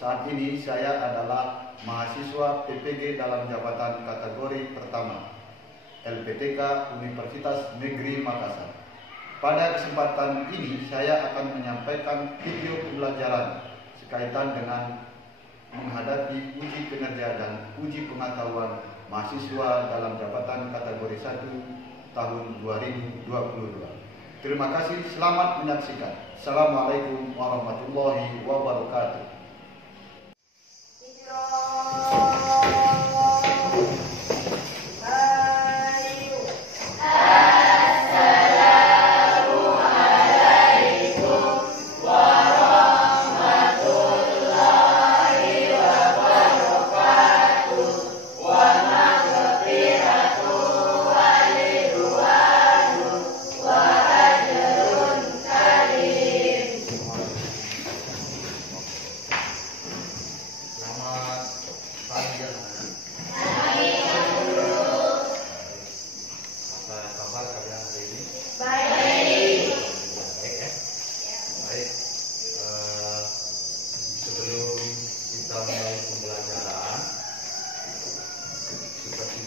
Saat ini saya adalah mahasiswa PPG dalam jabatan kategori pertama LPTK Universitas Negeri Makassar. Pada kesempatan ini saya akan menyampaikan video pembelajaran sekaitan dengan menghadapi uji kinerja dan uji pengetahuan mahasiswa dalam jabatan kategori 1 tahun 2022. Terima kasih, selamat menyaksikan. Assalamualaikum warahmatullahi wabarakatuh.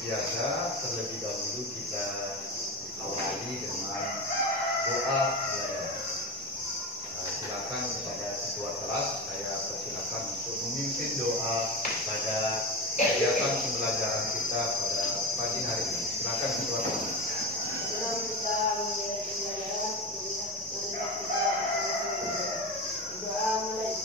Biasa terlebih dahulu kita awali dengan doa belajar. Silakan kepada ketua kelas, saya persilakan untuk memimpin doa pada kegiatan pembelajaran kita pada pagi hari ini. Silakan ketua kelas. Sebelum kita mulai pembelajaran, doa mulai.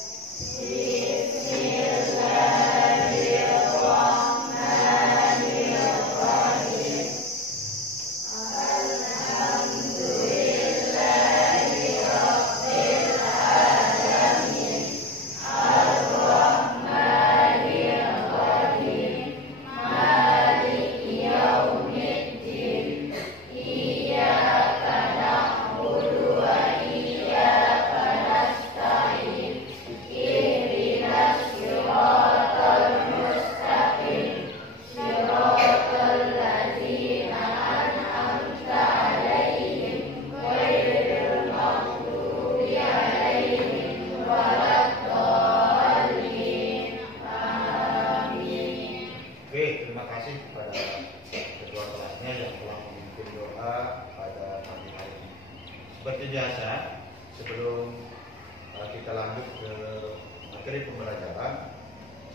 Terima kasih kepada ketua kelasnya yang telah memimpin doa pada pagi hari ini. Seperti biasa, sebelum kita lanjut ke materi pembelajaran,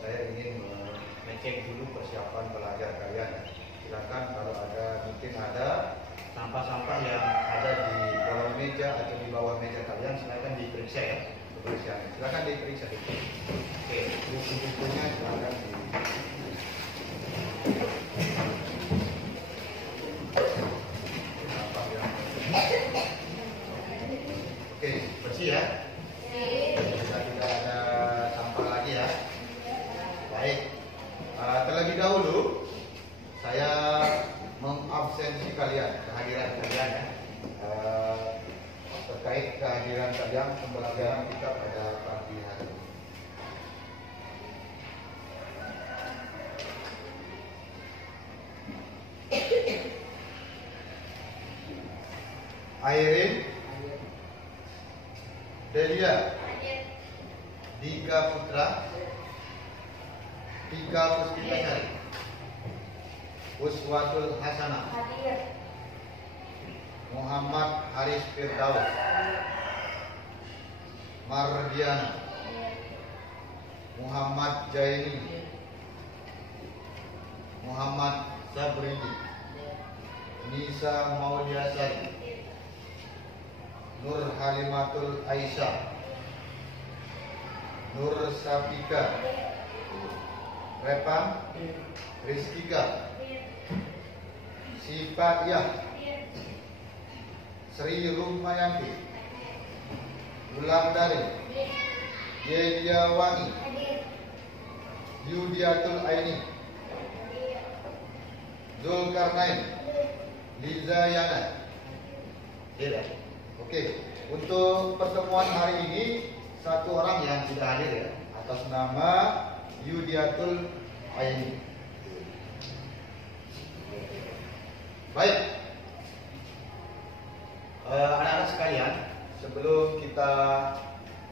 saya ingin mengecek dulu persiapan belajar kalian. Silakan kalau mungkin ada sampah-sampah yang ada di kolong meja atau di bawah meja kalian, silakan diperiksa ya. Silakan diperiksa. Oke, buku-bukunya silakan di bersih ya. Sudah tidak ada sampah lagi ya. Baik. Terlebih dahulu saya mengabsensi kehadiran kalian ya. Terkait kehadiran kalian pembelajaran kita pada pagi hari ini. Airin, Delia, Dika Putra, Tika Puspitasari, Uswatul Hasanah, Muhammad Haris Firdaus, Mardiana, Muhammad Jaini, Muhammad Sabrini, Nisa Mauliasari, Nur Halimatul Aisyah, Nur Safika, Repan, Rizkika, Sifatiyah, Sri Rumayanti, Wulandari, Yediawangi, Yudiatul Aini, Zulkarnain, Liza Yana. Oke, untuk pertemuan hari ini satu orang yang tidak hadir ya, atas nama Yudiatul Aini. Baik, anak-anak sekalian, sebelum kita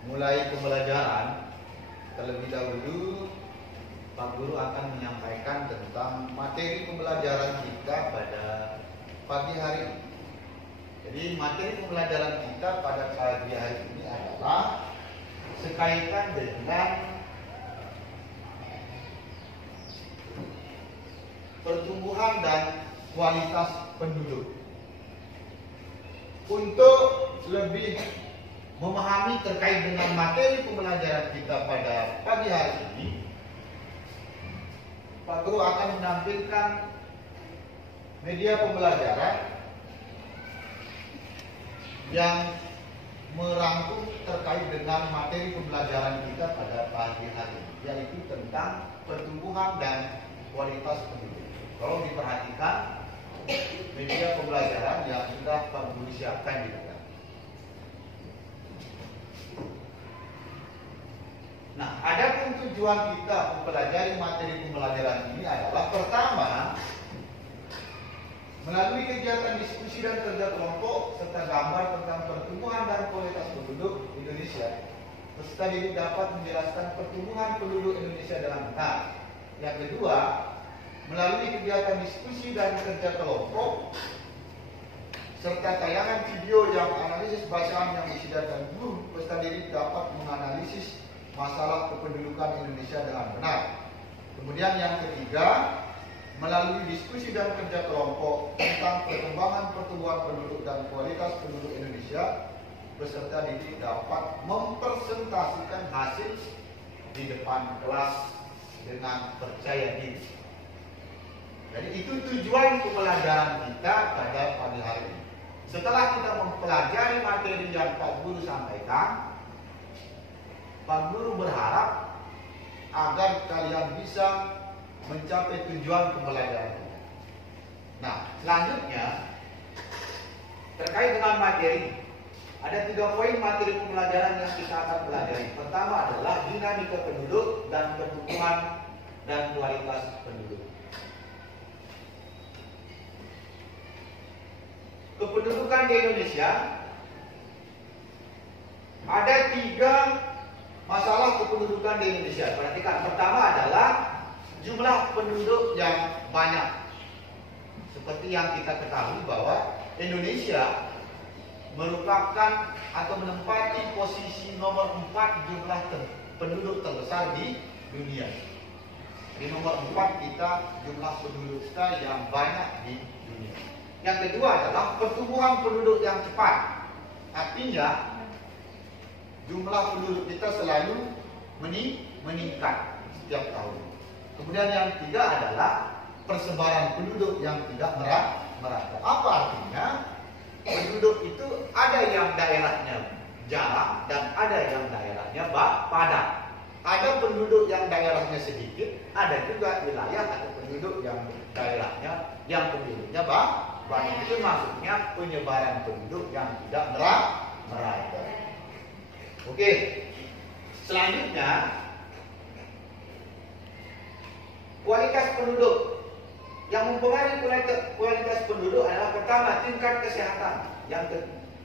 mulai pembelajaran, terlebih dahulu materi pembelajaran kita pada pagi hari ini. Jadi materi pembelajaran kita pada pagi hari ini adalah sekaitan dengan pertumbuhan dan kualitas penduduk. Untuk lebih memahami terkait dengan materi pembelajaran kita pada pagi hari ini, Pak Guru akan menampilkan media pembelajaran yang merangkum terkait dengan materi pembelajaran kita pada pagi hari ini, yaitu tentang pertumbuhan dan kualitas penduduk. Kalau diperhatikan media pembelajaran yang sudah Pak Guru siapkan di depan. Nah, adapun tujuan kita mempelajari materi pembelajaran ini adalah pertama, melalui kegiatan diskusi dan kerja kelompok serta gambar tentang pertumbuhan dan kualitas penduduk Indonesia, peserta didik dapat menjelaskan pertumbuhan penduduk Indonesia dengan benar. Yang kedua, melalui kegiatan diskusi dan kerja kelompok serta tayangan video yang analisis bacaan yang disediakan guru, peserta didik dapat menganalisis masalah kependudukan Indonesia dengan benar. Kemudian yang ketiga, melalui diskusi dan kerja kelompok tentang perkembangan pertumbuhan penduduk dan kualitas penduduk Indonesia, peserta didik dapat mempresentasikan hasil di depan kelas dengan percaya diri. Jadi itu tujuan pembelajaran kita pada pagi hari ini. Setelah kita mempelajari materi yang Pak Guru sampaikan, Pak Guru berharap agar kalian bisa mencapai tujuan pembelajaran kita. Nah, selanjutnya terkait dengan materi, ada 3 poin materi pembelajaran yang kita akan pelajari. Pertama adalah dinamika penduduk dan pertumbuhan dan kualitas penduduk. Kependudukan di Indonesia, ada 3 masalah kependudukan di Indonesia. Perhatikan, pertama adalah jumlah penduduk yang banyak. Seperti yang kita ketahui bahwa Indonesia merupakan atau menempati posisi nomor 4 jumlah penduduk terbesar di dunia. Di nomor 4 kita jumlah penduduk kita yang banyak di dunia. Yang kedua adalah pertumbuhan penduduk yang cepat. Artinya jumlah penduduk kita selalu meningkat setiap tahun. Kemudian yang ketiga adalah persebaran penduduk yang tidak merata. Apa artinya? Penduduk itu ada yang daerahnya jarang dan ada yang daerahnya padat. Ada penduduk yang daerahnya sedikit, ada juga wilayah atau penduduk yang daerahnya yang penduduknya banyak. Itu maksudnya penyebaran penduduk yang tidak merata. Oke. Selanjutnya, kualitas penduduk. Yang mempengaruhi kualitas penduduk adalah pertama, tingkat kesehatan.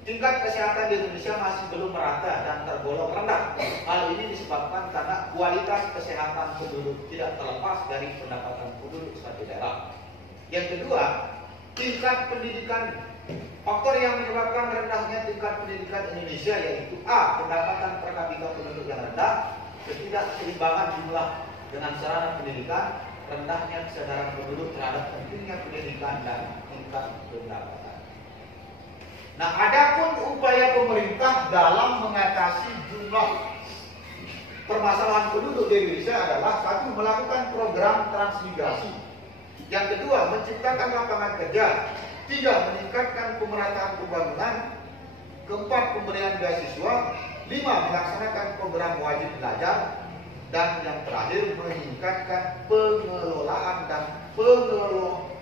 Tingkat kesehatan di Indonesia masih belum merata dan tergolong rendah. Hal ini disebabkan karena kualitas kesehatan penduduk tidak terlepas dari pendapatan penduduk suatu daerah. Yang kedua, tingkat pendidikan. Faktor yang menyebabkan rendahnya tingkat pendidikan Indonesia yaitu A. Pendapatan per kapita penduduk yang rendah, ketidakseimbangan jumlah dengan sarana pendidikan, rendahnya kesadaran penduduk terhadap pentingnya pendidikan dan tingkat pendapatan. Nah, adapun upaya pemerintah dalam mengatasi jumlah permasalahan penduduk di Indonesia adalah satu, melakukan program transmigrasi. Yang kedua, menciptakan lapangan kerja. 3, meningkatkan pemerataan pembangunan. 4, pemberian beasiswa. 5, melaksanakan program wajib belajar. Dan yang terakhir, meningkatkan pengelolaan dan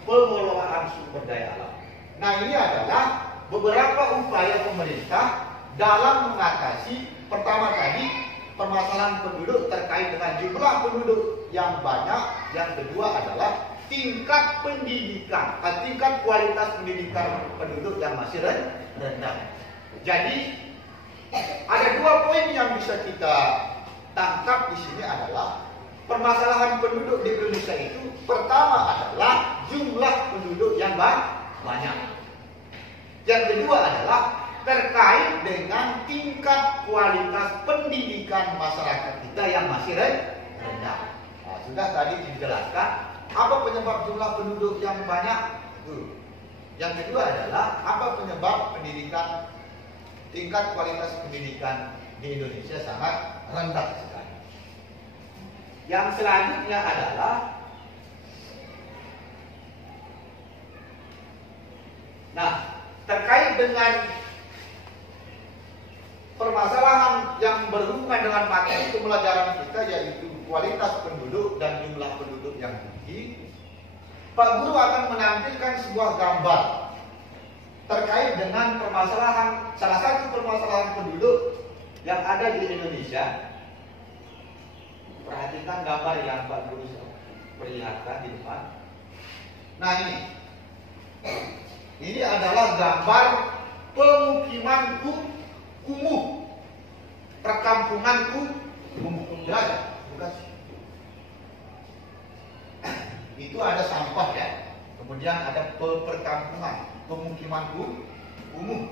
pengelolaan sumber daya alam. Nah, ini adalah beberapa upaya pemerintah dalam mengatasi pertama tadi permasalahan penduduk terkait dengan jumlah penduduk yang banyak. Yang kedua adalah tingkat pendidikan, tingkat kualitas pendidikan penduduk yang masih rendah. Jadi ada 2 poin yang bisa kita tangkap di sini adalah permasalahan penduduk di Indonesia itu pertama adalah semakin banyak. Yang kedua adalah terkait dengan tingkat kualitas pendidikan masyarakat kita yang masih rendah. Nah, sudah tadi dijelaskan apa penyebab jumlah penduduk yang banyak. Yang kedua adalah apa penyebab pendidikan, tingkat kualitas pendidikan di Indonesia sangat rendah sekali. Yang selanjutnya adalah terkait dengan permasalahan yang berhubungan dengan materi pembelajaran kita, yaitu kualitas penduduk dan jumlah penduduk yang tinggi. Pak Guru akan menampilkan sebuah gambar terkait dengan permasalahan, salah satu permasalahan penduduk yang ada di Indonesia. Perhatikan gambar yang Pak Guru perlihatkan di depan. Nah, ini adalah gambar pemukiman kumuh, perkampungan kumuh. Bukan. Itu ada sampah ya. Kemudian ada perkampungan, pemukiman kumuh,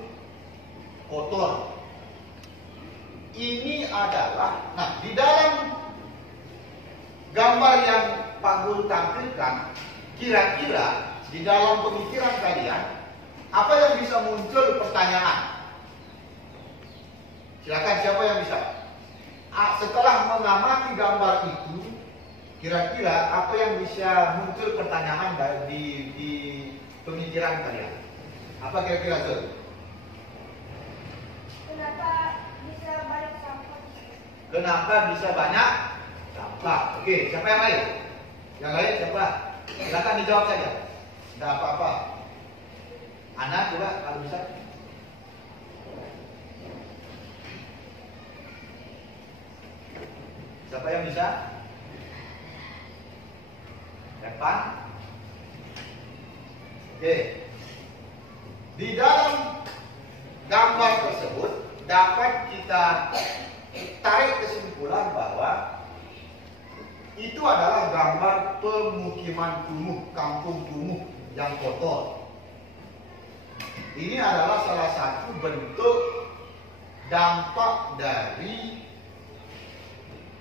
kotor. Ini adalah, di dalam gambar yang Pak Guru tampilkan, kira-kira di dalam pemikiran kalian, apa yang bisa muncul pertanyaan? Silakan, siapa yang bisa? Setelah mengamati gambar itu, kira-kira apa yang bisa muncul pertanyaan di pemikiran kalian? Apa kira-kira tuh? Kenapa bisa banyak sampah? Kenapa bisa banyak sampah? Oke, siapa yang lain? Yang lain siapa? Silakan dijawab saja. Tidak apa-apa. Ana coba kalau bisa. Siapa yang bisa? Depan. Oke. Di dalam gambar tersebut dapat kita tarik kesimpulan bahwa itu adalah gambar pemukiman kumuh, kampung kumuh yang kotor. Ini adalah salah satu bentuk dampak dari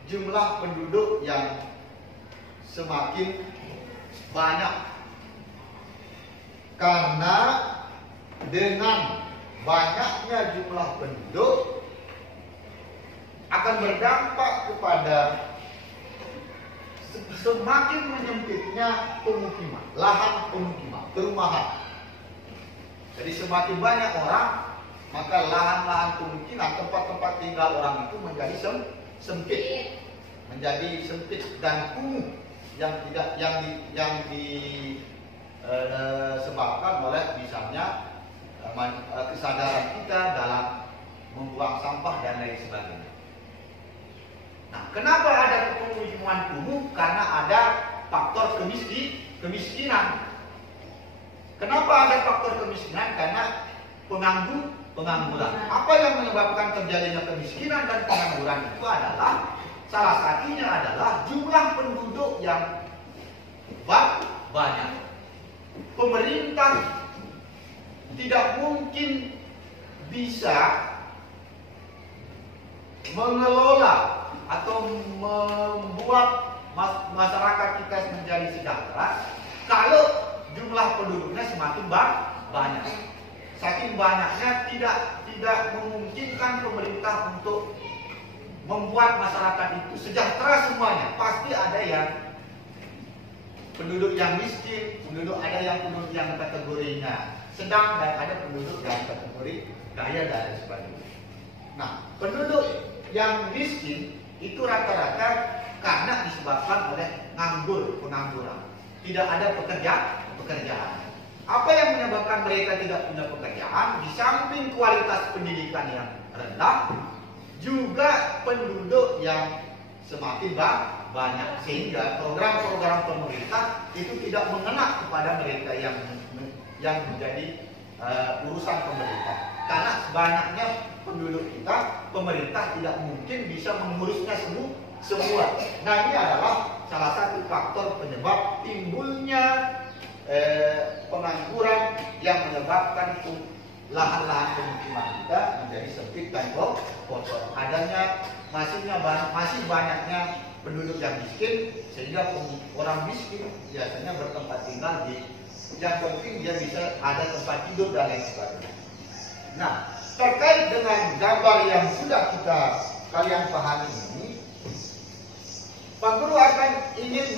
jumlah penduduk yang semakin banyak. Karena dengan banyaknya jumlah penduduk akan berdampak kepada semakin menyempitnya pemukiman, lahan pemukiman, perumahan. Jadi semakin banyak orang, maka lahan-lahan pemukiman, tempat-tempat tinggal orang itu menjadi sempit, menjadi sempit dan kumuh yang disebabkan oleh misalnya kesadaran kita dalam membuang sampah dan lain sebagainya. Nah, kenapa ada pemukiman kumuh? Karena ada faktor kemiskinan. Kenapa ada faktor kemiskinan? Karena pengangguran. Apa yang menyebabkan terjadinya kemiskinan dan pengangguran itu adalah salah satunya adalah jumlah penduduk yang banyak. Pemerintah tidak mungkin bisa mengelola atau membuat masyarakat kita menjadi sejahtera kalau jumlah penduduknya semakin banyak. Saking banyaknya tidak memungkinkan pemerintah untuk membuat masyarakat itu sejahtera semuanya. Pasti ada yang penduduk yang miskin, ada yang penduduk yang kategorinya sedang, dan ada penduduk yang kategori kaya dan sebagainya. Nah, penduduk yang miskin itu rata-rata karena disebabkan oleh pengangguran. Tidak ada pekerjaan. Apa yang menyebabkan mereka tidak punya pekerjaan? Di samping kualitas pendidikan yang rendah, juga penduduk yang semakin banyak, sehingga program-program pemerintah itu tidak mengena kepada mereka yang menjadi urusan pemerintah. Karena banyaknya penduduk kita, pemerintah tidak mungkin bisa mengurusnya semua. Nah, ini adalah salah satu faktor penyebab timbulnya pengangguran yang menyebabkan lahan-lahan pemukiman kita menjadi sempit dan kotor. Adanya masih banyaknya penduduk yang miskin, sehingga orang miskin biasanya bertempat tinggal di yang penting dia bisa ada tempat tidur dan lain sebagainya. Nah, terkait dengan gambar yang sudah kalian pahami ini, Pak Guru akan ingin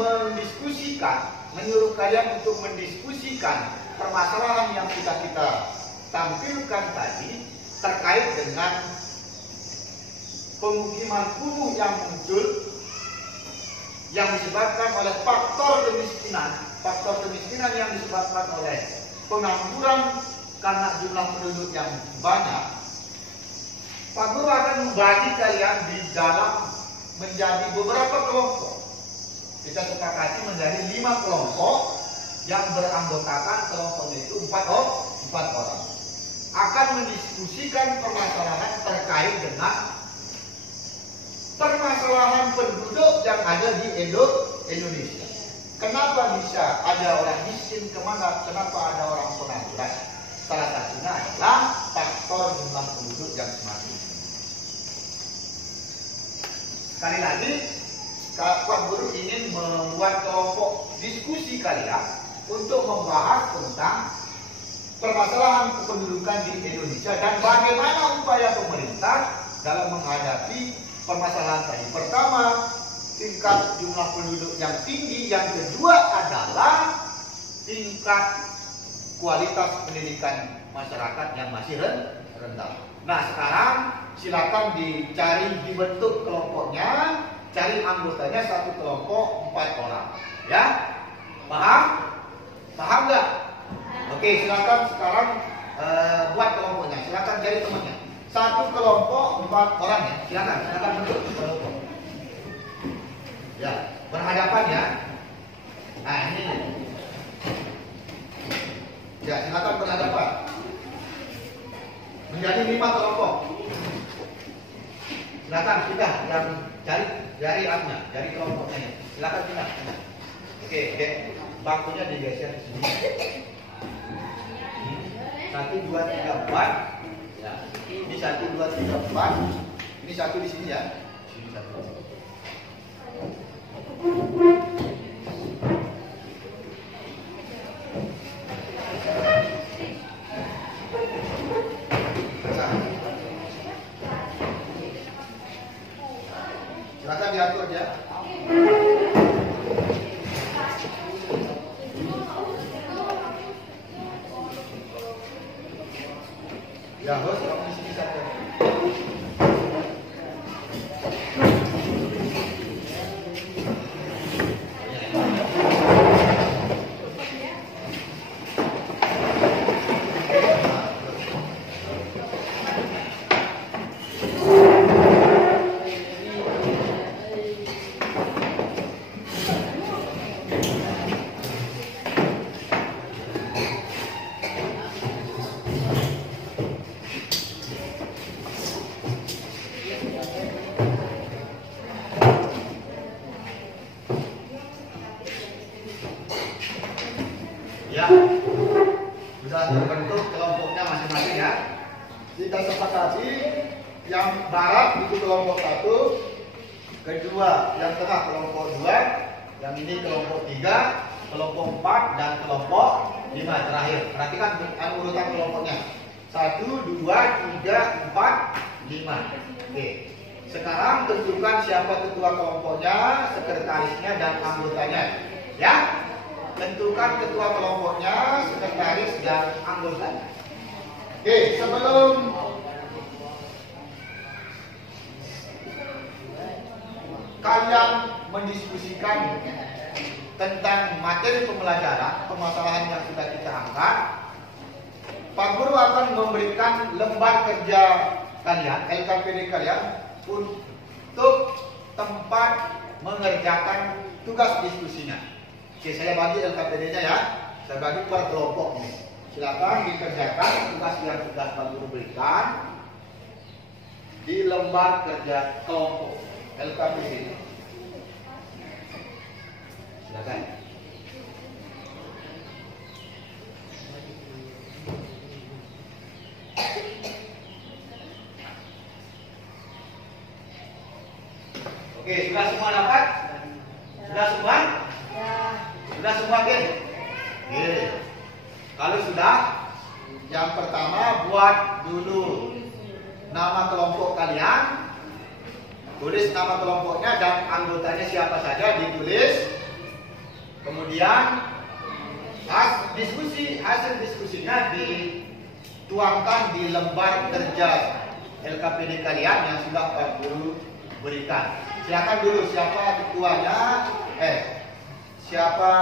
menyuruh kalian untuk mendiskusikan permasalahan yang sudah kita tampilkan tadi terkait dengan pemukiman kumuh yang muncul yang disebabkan oleh faktor kemiskinan yang disebabkan oleh pengangguran karena jumlah penduduk yang banyak. Pak Guru akan membagi kalian di dalam menjadi beberapa kelompok. Kita sepakati menjadi 5 kelompok yang beranggotakan kelompoknya itu 4 orang. Akan mendiskusikan permasalahan terkait dengan permasalahan penduduk yang ada di Indonesia. Kenapa bisa ada orang miskin, kenapa ada orang pengangguran? Salah satunya adalah faktor jumlah penduduk yang semakin tinggi. Sekali lagi, Pak Guru ingin membuat kelompok diskusi kalian untuk membahas tentang permasalahan kependudukan di Indonesia dan bagaimana upaya pemerintah dalam menghadapi permasalahan tadi. Pertama, tingkat jumlah penduduk yang tinggi. Yang kedua adalah tingkat kualitas pendidikan masyarakat yang masih rendah. Nah, sekarang silakan dibentuk kelompoknya, cari anggotanya satu kelompok 4 orang. Ya? Paham? Paham nggak? Oke, silakan sekarang buat kelompoknya. Silakan cari temannya. Satu kelompok 4 orang ya. Silakan bentuk kelompok. Ya, berhadapan ya. Nah, ini. Ya, silakan berhadapan. Menjadi 5 kelompok. Silakan sudah yang cari apnya, cari kelompoknya. Silakan sudah. Oke, bangkunya digeser di sini. 1, 2, 3, 4. Ya. Ini 1, 2, 3, 4. Ini satu di sini ya. Sini satu. Silakan diatur ya. Ya, host, kamu di sini saja. Ya, sudah terbentuk kelompoknya masing-masing ya. Kita sepakati yang barat itu kelompok 1, kedua yang tengah kelompok 2, yang ini kelompok 3, kelompok 4 dan kelompok 5 terakhir. Perhatikan urutan kelompoknya. 1, 2, 3, 4, 5. Oke. Sekarang tentukan siapa ketua kelompoknya, sekretarisnya dan anggotanya. Ya. Tentukan ketua kelompoknya, sekretaris dan anggotanya. Oke, sebelum kalian mendiskusikan tentang materi pembelajaran, permasalahan yang sudah kita angkat, Pak Guru akan memberikan lembar kerja kalian, LKPD kalian, untuk tempat mengerjakan tugas diskusinya. Oke, saya bagi LKPD-nya ya. Saya bagi per kelompok ini. Silakan dikerjakan tugas yang sudah Pak Guru berikan di lembar kerja kelompok LKPD. Silakan. Oke, sudah semua dapat? Sudah semua? Sudah semua, Ken? Oke. Kalau sudah, yang pertama buat dulu nama kelompok kalian. Tulis nama kelompoknya dan anggotanya siapa saja, ditulis. Kemudian hasil diskusinya dituangkan di lembar kerja LKPD kalian yang sudah Pak Guru berikan. Silakan dulu siapa ketuanya, siapa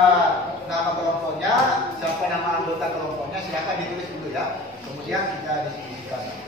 nama kelompoknya, siapa nama anggota kelompoknya, silakan ditulis dulu ya. Kemudian kita diskusikan.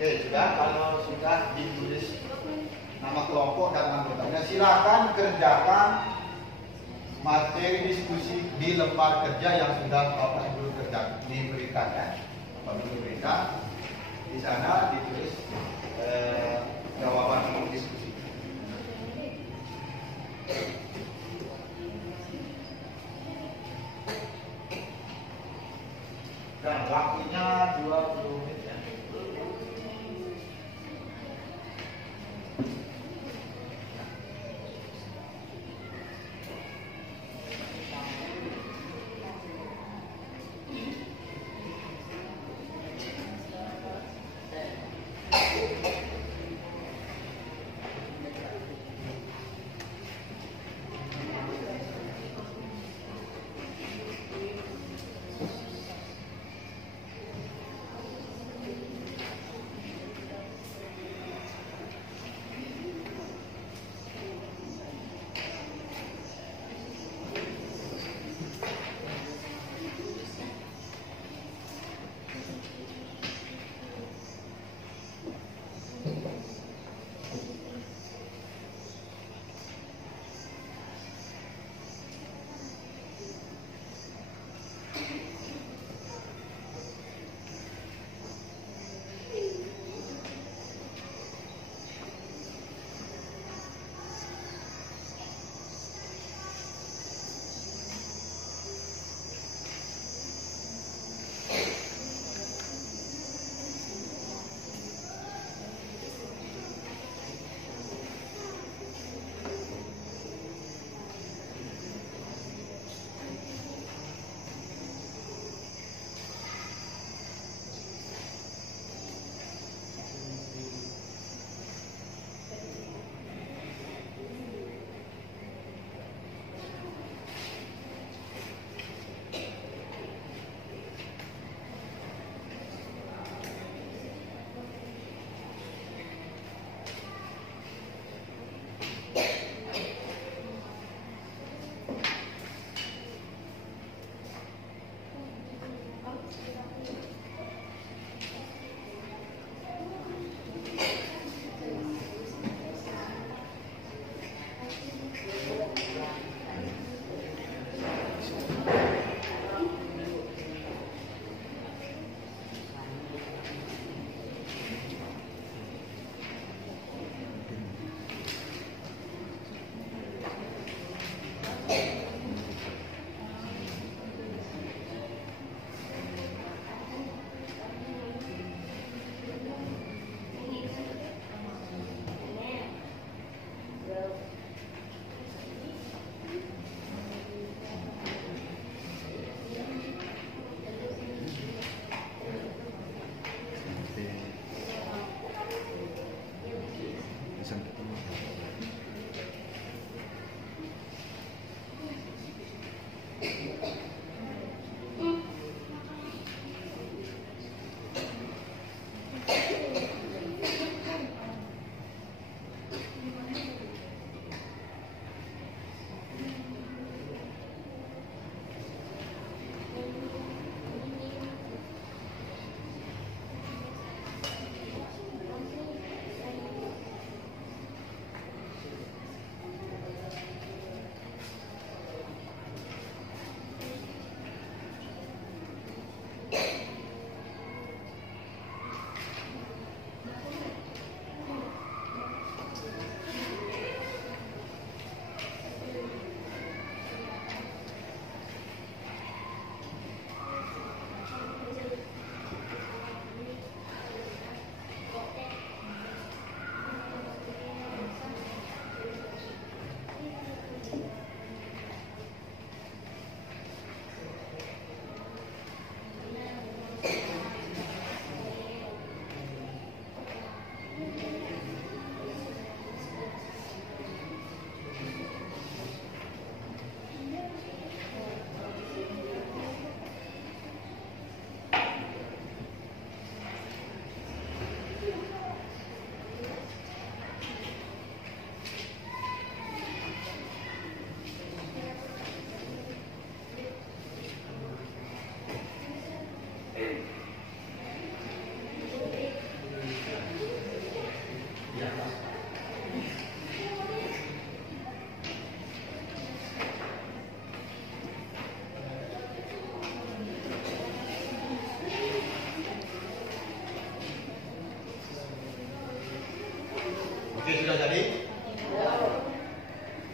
Oke, sudah. Kalau sudah ditulis nama kelompok dan anggotanya, silakan kerjakan materi diskusi di lembar kerja yang sudah Bapak Ibu diberikan ya. Bapak Ibu berikan di sana ditulis jawaban diskusi. Dan waktunya 20 menit ya.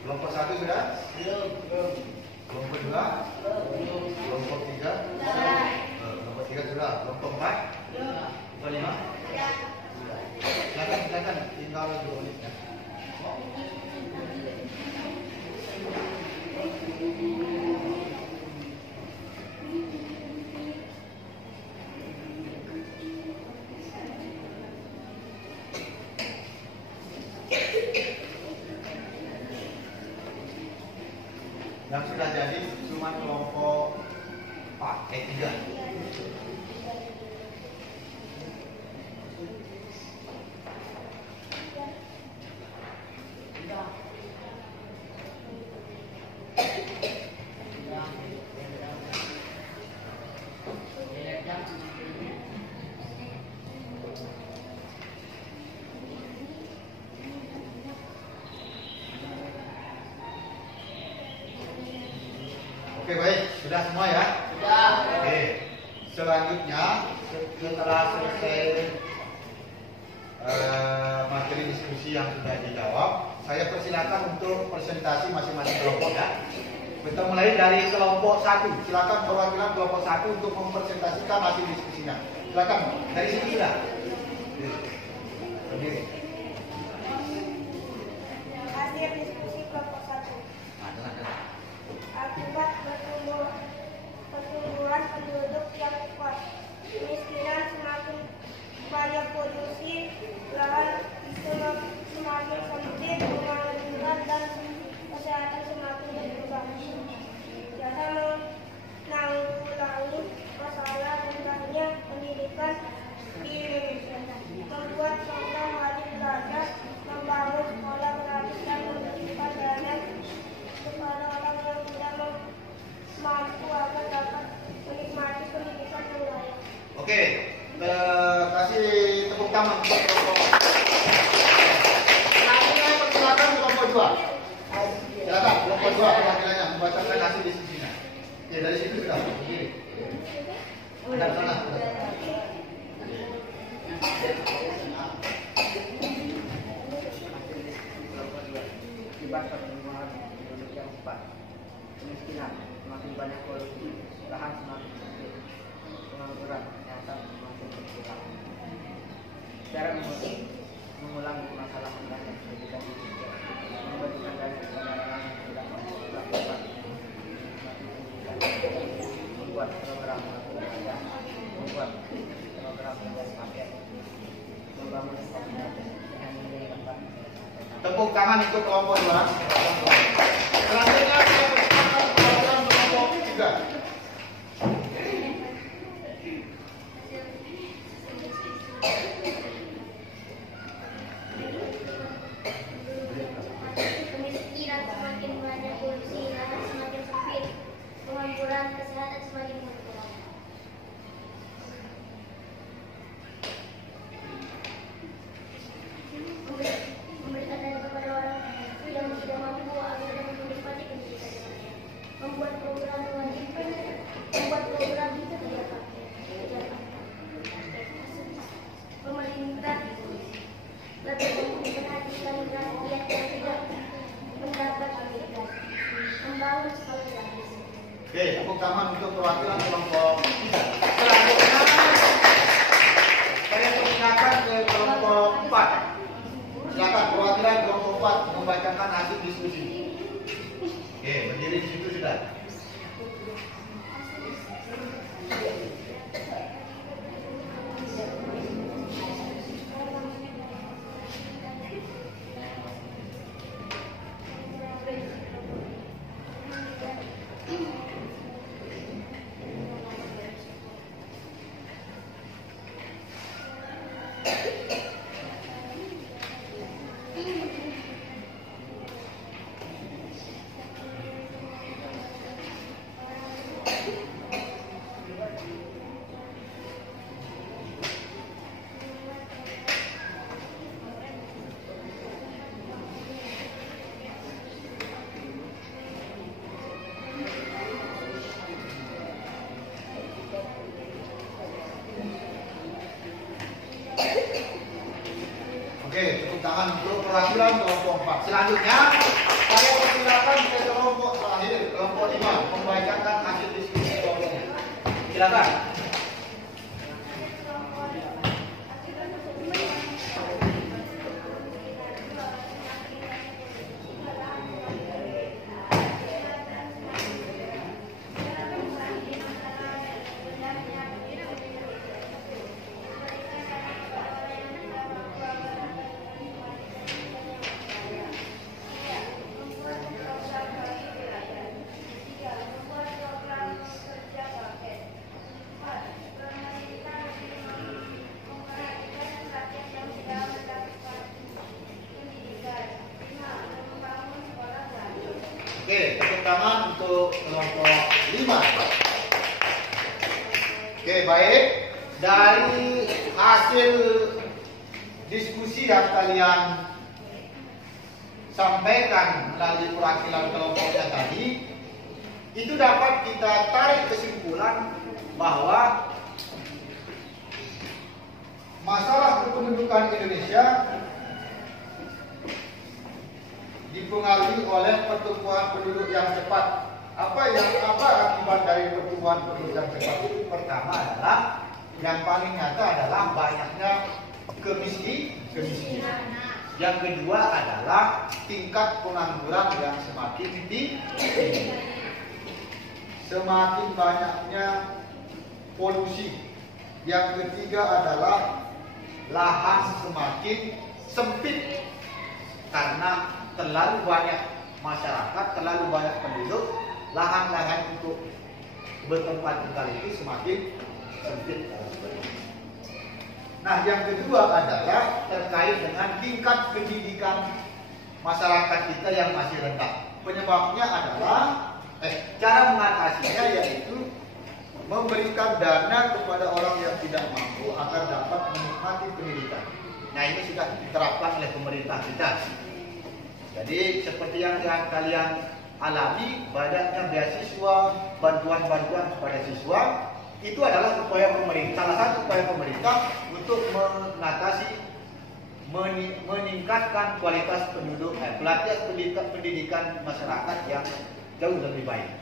Kelompok 1 sudah? Kelompok 2? Kelompok 3? Kelompok 3 sudah. Kelompok 4? Kelompok 5? Silakan, tinggal tulisnya. Yang sudah jadi cuma kelompok 3. Oke, baik, sudah semua ya? Sudah. Oke, selanjutnya setelah selesai materi diskusi yang sudah dijawab, saya persilakan untuk presentasi masing-masing kelompok ya. Kita mulai dari kelompok 1. Silakan perwakilan kelompok 1 untuk mempresentasikan hasil diskusinya. Silakan, dari sini sudah. Berdiri. Hasil diskusi kelompok 1. Akibat pertumbuhan penduduk yang kuat, kemiskinan semakin banyak, polusi lahan semakin sempit, pembangunan dan kesehatan semakin berkembang. Dalam menanggulangi masalah rendahnya pendidikan di Indonesia, membuat program wajib belajar, membangun sekolah gratis dan memberikan dana kepada orang yang tidak mampu agar dapat menikmati pendidikan yang layak. Oke, kasih tepuk tangan untuk kelompok. Selanjutnya persilakan kelompok 2. Silakan kelompok 2 perwakilannya membacakan hasil diskusinya. Ya, dari situ sudah berdiri. Ada sana. Akibat pertumbuhan penduduk yang cepat, kemiskinan semakin banyak, polusi lahan semakin sempit, pengangguran kesehatan semakin berkurang. Cara mengulangi masalah rendahnya pendidikan di Indonesia, memberikan dana kepada orang yang tidak mampu melakukan pendidikan, membuat program belajar, membuat program belajar paket, membangun sekolah gratis dengan memberi tempat. Tepuk tangan untuk kelompok 2. Selanjutnya saya persilakan perwakilan kelompok 3. Kemiskinan semakin banyak, polusi lahan semakin sempit, pengangguran kesehatan semakin berkurang. Memberikan dana kepada orang yang tidak mampu agar dapat menikmati pendidikan yang layak. Membuat program mewajibkan, membuat program pemerintah lebih memperhatikan rakyat yang tidak mendapat pendidikan, membangun sekolah gratis. Oke, tepuk tangan untuk perwakilan kelompok 3. Selanjutnya saya persilakan ke kelompok 4. Silakan perwakilan kelompok 4 membacakan hasil diskusi. Oke, berdiri di situ sudah. Selanjutnya, saya persilakan ke kelompok terakhir, kelompok 5, membacakan hasil diskusi kelompoknya. Silakan. Oke, tepuk tangan untuk kelompok 5. Oke, baik. Dari hasil diskusi yang kalian sampaikan melalui perwakilan kelompoknya tadi, itu dapat kita tarik kesimpulan bahwa masalah kependudukan Indonesia dipengaruhi oleh pertumbuhan penduduk yang cepat. Apa akibat dari pertumbuhan penduduk yang cepat itu? Pertama adalah yang paling nyata adalah banyaknya kemiskinan. Yang kedua adalah tingkat pengangguran yang semakin tinggi. Semakin banyaknya polusi. Yang ketiga adalah lahan semakin sempit karena terlalu banyak masyarakat, terlalu banyak penduduk, lahan-lahan untuk bertempat tinggal itu semakin sempit. Nah, yang kedua adalah terkait dengan tingkat pendidikan masyarakat kita yang masih rendah. Penyebabnya adalah cara mengatasinya yaitu memberikan dana kepada orang yang tidak mampu agar dapat menikmati pendidikan. Nah, ini sudah diterapkan oleh pemerintah kita. Jadi seperti yang kalian alami, banyaknya beasiswa, bantuan-bantuan kepada siswa, itu adalah upaya pemerintah, salah satu upaya pemerintah untuk mengatasi, meningkatkan kualitas penduduk, pelatihan pendidikan masyarakat yang jauh lebih baik,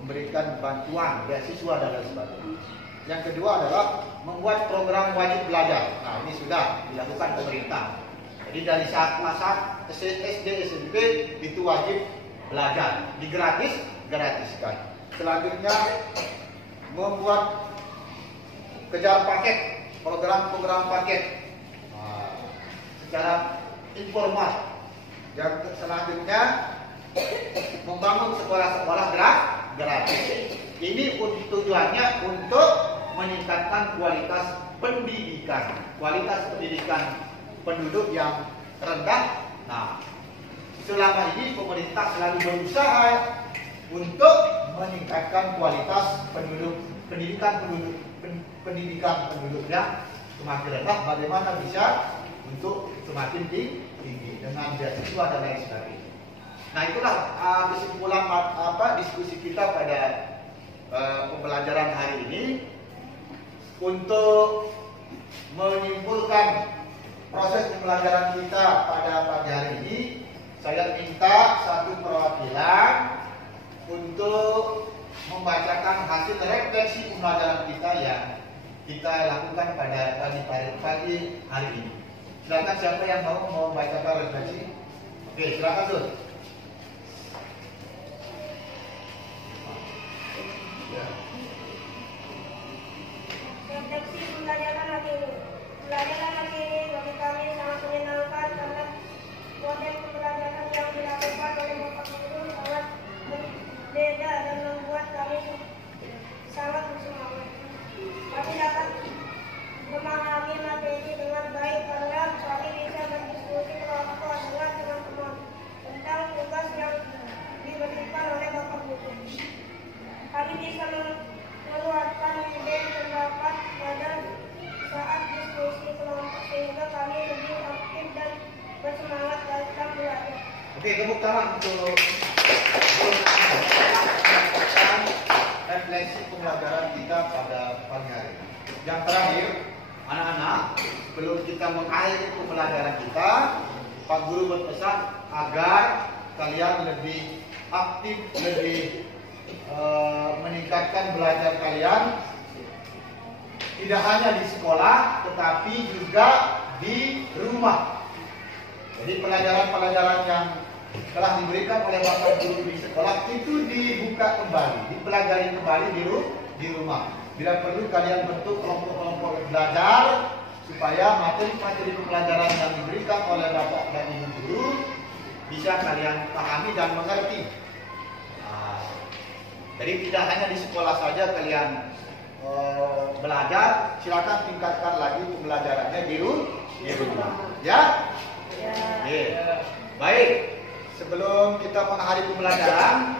memberikan bantuan, beasiswa dan lain sebagainya. Yang kedua adalah membuat program wajib belajar. Nah, ini sudah dilakukan pemerintah. Jadi dari saat masa SD, SMP itu wajib belajar, digratiskan. Selanjutnya membuat kejar paket, program-program paket secara informal. Yang selanjutnya membangun sekolah-sekolah gratis. Ini tujuannya untuk meningkatkan kualitas pendidikan penduduk yang rendah. Nah, selama ini pemerintah selalu berusaha untuk meningkatkan kualitas pendidikan penduduk yang semakin rendah. Bagaimana bisa untuk semakin tinggi dengan beasiswa dan lain sebagainya. Nah, itulah kesimpulan diskusi kita pada pembelajaran hari ini. Untuk menyimpulkan proses pembelajaran kita pada pagi hari ini, saya minta satu perwakilan untuk membacakan hasil refleksi pembelajaran kita yang kita lakukan pada pagi hari ini. Silakan, siapa yang mau membacakan refleksi? Oke, silakan tuh. Refleksi pembelajaran hari ini. Pembelajaran hari ini bagi kami sangat menyenangkan karena model pembelajaran yang dilakukan oleh Bapak Guru sangat berbeda dan membuat kami sangat bersemangat. Kami dapat memahami materi dengan baik karena kami bisa berdiskusi kelompok dengan teman-teman tentang tugas yang diberikan oleh Bapak Guru. Kami bisa mengeluarkan ide pendapat pada saat diskusi kelompok sehingga kami lebih aktif dan bersemangat dalam belajar. Oke, tepuk tangan untuk refleksi pembelajaran kita pada pagi hari ini. Yang terakhir, anak-anak, sebelum kita mengakhiri pembelajaran kita, Pak Guru berpesan agar kalian lebih aktif, lebih meningkatkan belajar kalian, tidak hanya di sekolah tetapi juga di rumah. Jadi pelajaran-pelajaran yang telah diberikan oleh Bapak Guru di sekolah itu dibuka kembali, dipelajari kembali di rumah. Bila perlu kalian bentuk kelompok-kelompok belajar supaya materi-materi pelajaran yang diberikan oleh Bapak dan Ibu Guru bisa kalian pahami dan mengerti. Jadi tidak hanya di sekolah saja kalian belajar, silakan tingkatkan lagi pembelajarannya di rumah. Ya? Ya. Baik. Sebelum kita mengakhiri pembelajaran,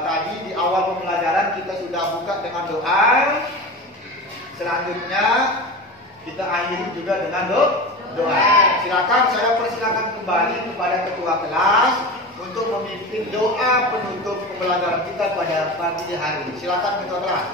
tadi di awal pembelajaran kita sudah buka dengan doa. Selanjutnya kita akhiri juga dengan doa. Silakan, saya persilakan kembali kepada ketua kelas untuk memimpin doa penutup pembelajaran kita pada pagi hari ini. Silakan ketua kelas.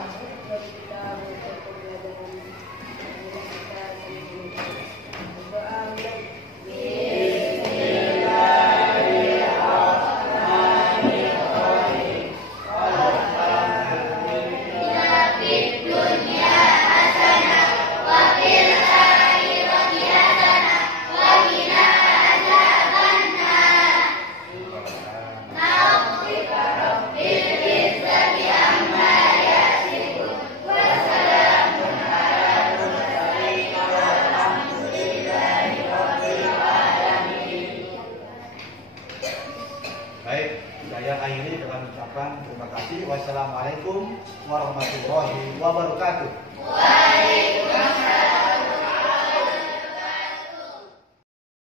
Terima kasih. Wassalamualaikum warahmatullahi wabarakatuh.